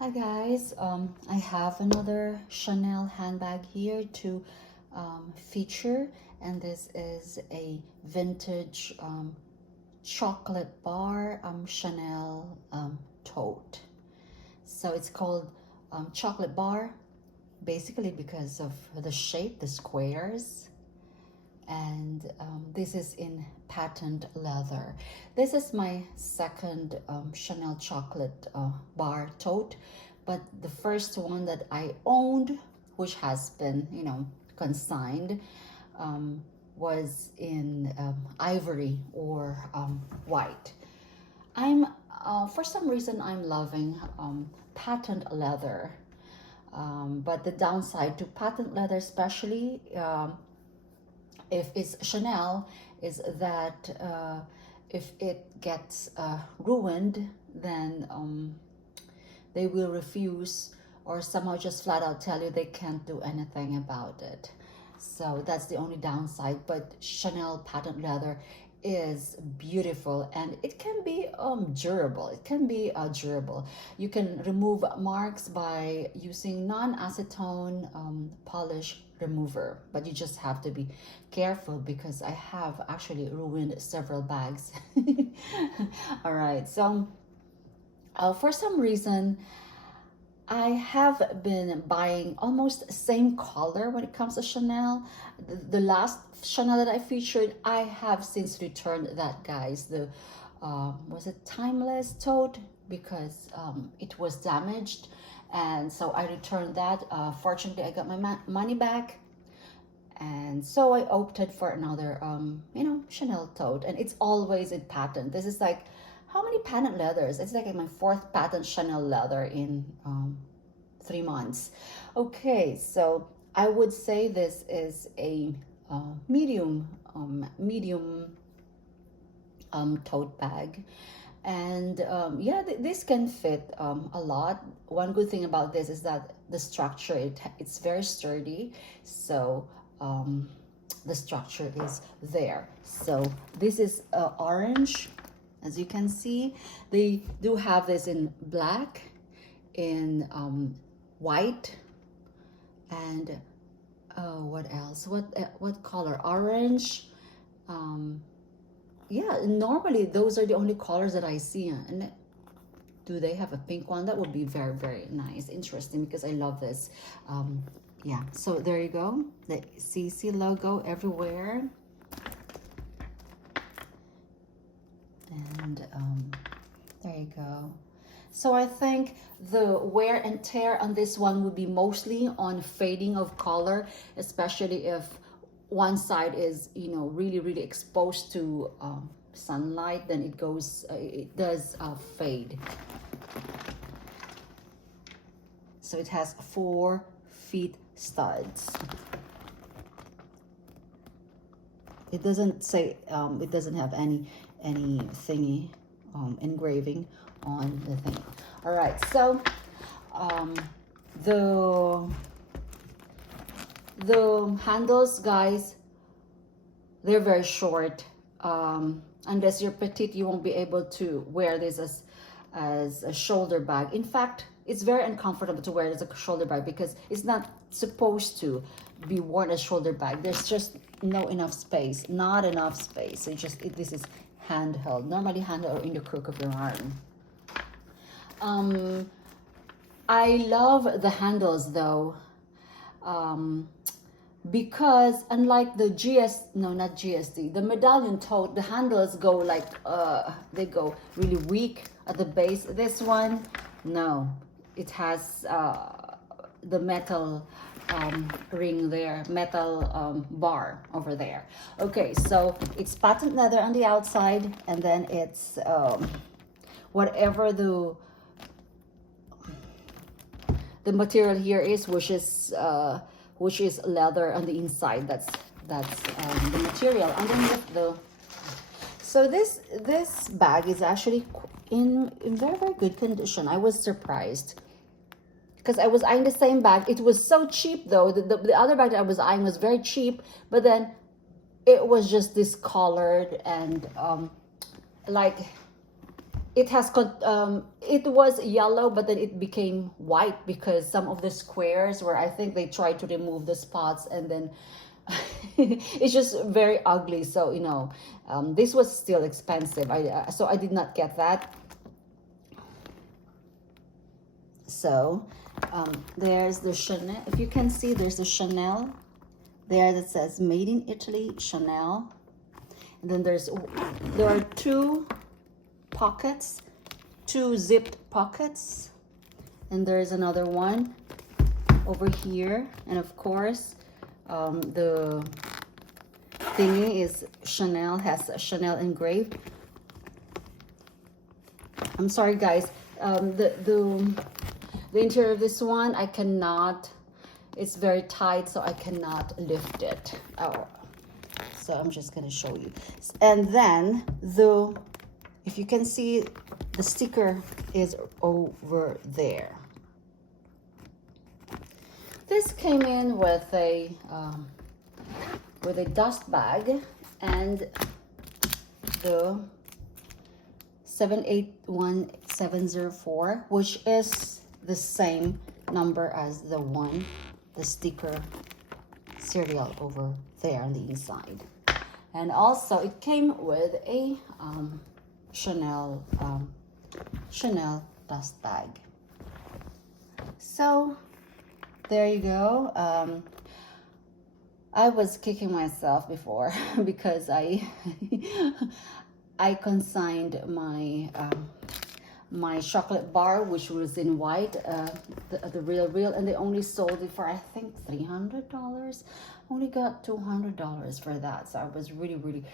Hi guys, I have another Chanel handbag here to feature, and this is a vintage chocolate bar Chanel tote. So it's called chocolate bar basically because of the shape, the squares, and this is in patent leather. This is my second Chanel chocolate bar tote, but the first one that I owned, which has been, consigned, was in ivory or white. I'm for some reason I'm loving patent leather, but the downside to patent leather, especially if it's Chanel, is that if it gets ruined, then they will refuse or somehow just flat out tell you they can't do anything about it. So that's the only downside. But Chanel patent leather is beautiful, and it can be durable. It can be durable. You can remove marks by using non-acetone polish remover, but you just have to be careful because I have actually ruined several bags. All right, so for some reason I have been buying almost same color when it comes to Chanel. The last Chanel that I featured, I have since returned that, guys. The was it Timeless Tote, because it was damaged, and so I returned that. Fortunately, I got my money back, and so I opted for another Chanel tote, and it's always in patent. This is like, how many patent leathers? It's like my fourth patent Chanel leather in 3 months. Okay, so I would say this is a medium tote bag, and yeah, this can fit a lot. One good thing about this is that the structure, it's very sturdy, so the structure is there. So this is orange. As you can see, they do have this in black, in white, and what else? What color? Orange. Yeah, normally those are the only colors that I see. And do they have a pink one? That would be very, very nice, interesting, because I love this. Yeah, so there you go, the CC logo everywhere. And there you go. So I think the wear and tear on this one would be mostly on fading of color, especially if one side is, really, really exposed to sunlight, then it does fade. So it has 4 feet studs. It doesn't say, it doesn't have any thingy engraving on the thing. All right, so the handles, guys, they're very short. Unless you're petite, you won't be able to wear this as a shoulder bag. In fact, it's very uncomfortable to wear it as a shoulder bag because it's not supposed to be worn as shoulder bag. There's just not enough space. So this is handheld, normally handheld or in the crook of your arm. I love the handles though, because unlike the not GSD, the medallion tote, the handles go like, they go really weak at the base. This one, no, it has the metal ring there, metal bar over there. Okay, so it's patent leather on the outside, and then it's whatever the material here is, which is leather on the inside. That's the material underneath the. So this bag is actually in very, very good condition. I was surprised because I was eyeing the same bag. It was so cheap though. The other bag that I was eyeing was very cheap, but then it was just discolored and like it has it was yellow, but then it became white because some of the squares where I think they tried to remove the spots, and then it's just very ugly. So you know, this was still expensive. So I did not get that. So there's the Chanel. If you can see, there's the Chanel there that says made in Italy, Chanel. And then there are two pockets, two zipped pockets, and there's another one over here. And of course, the thingy is Chanel, has a Chanel engraved. I'm sorry guys, the interior of this one, I cannot, it's very tight, so I cannot lift it. Oh, so I'm just gonna show you. And then if you can see, the sticker is over there. This came in with a dust bag and the 781704, which is the same number as the sticker serial over there on the inside. And also it came with a Chanel dust bag. So there you go. I was kicking myself before because I consigned my chocolate bar, which was in white, the real, and they only sold it for I think $300. Only got $200 for that, so I was really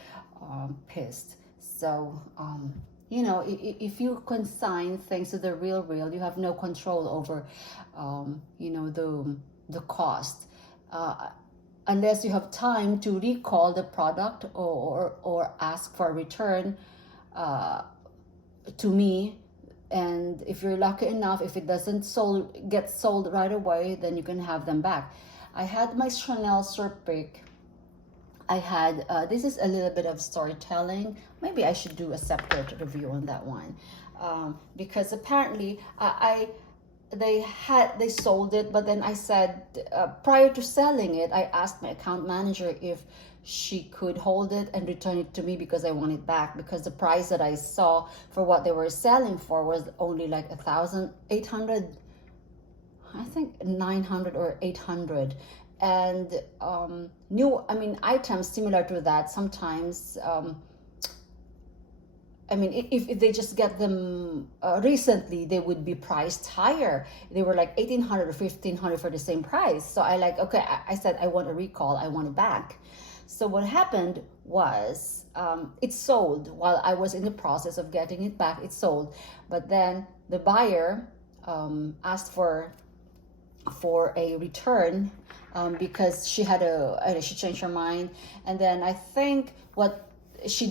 pissed. So you know, if you consign things to the real, you have no control over you know, the cost, unless you have time to recall the product or ask for a return to me. And if you're lucky enough, if it doesn't get sold right away, then you can have them back. I had my Chanel Surpic. I had this is a little bit of storytelling. Maybe I should do a separate review on that one, because apparently they sold it, but then I said, prior to selling it, I asked my account manager if she could hold it and return it to me because I want it back, because the price that I saw for what they were selling for was only like 1,800, I think 900 or 800. And items similar to that sometimes, I mean, if they just get them recently, they would be priced higher. They were like 1,800 or 1,500 for the same price. So okay, I said I want a recall, I want it back. So what happened was, it sold while I was in the process of getting it back. It sold, but then the buyer asked for a return, because she changed her mind. And then I think she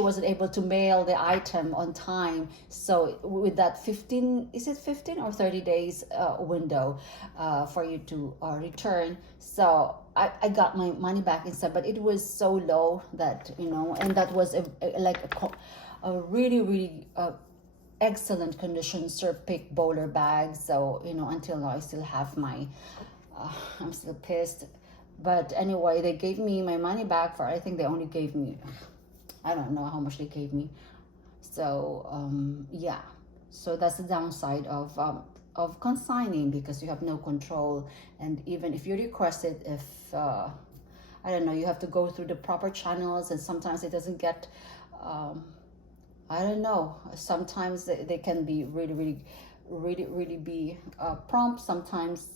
wasn't able to mail the item on time. So with that 15 or 30 days window for you to return, so I got my money back instead. But it was so low that, you know, and that was a really excellent condition Surpic bowler bag. So, you know, until now I still have my I'm still pissed. But anyway, they gave me my money back for, I think they only gave me, I don't know how much they gave me. So yeah, so that's the downside of consigning, because you have no control. And even if you request it, if I don't know, you have to go through the proper channels, and sometimes it doesn't get I don't know, sometimes they can be really be prompt. Sometimes,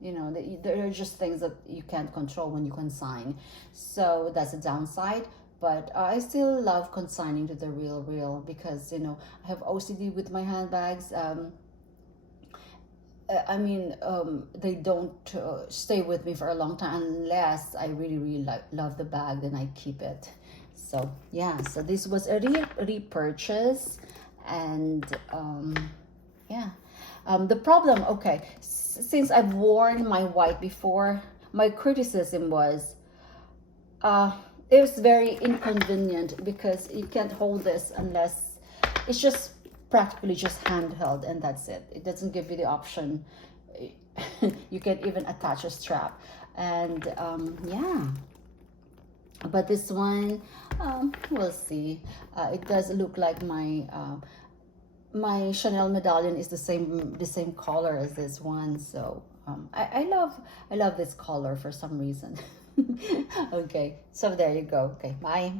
you know, there are just things that you can't control when you consign. So that's a downside. But I still love consigning to the real, because, you know, I have OCD with my handbags. They don't stay with me for a long time unless I really love the bag, then I keep it. So yeah, so this was a repurchase. And yeah, the problem, okay, since I've worn my white before, my criticism was it was very inconvenient, because you can't hold this unless it's just practically just handheld, and that's it. It doesn't give you the option. You can even attach a strap. And yeah, but this one, we'll see. It does look like my Chanel medallion is the same color as this one. So I love this color for some reason. Okay, so there you go. Okay, bye.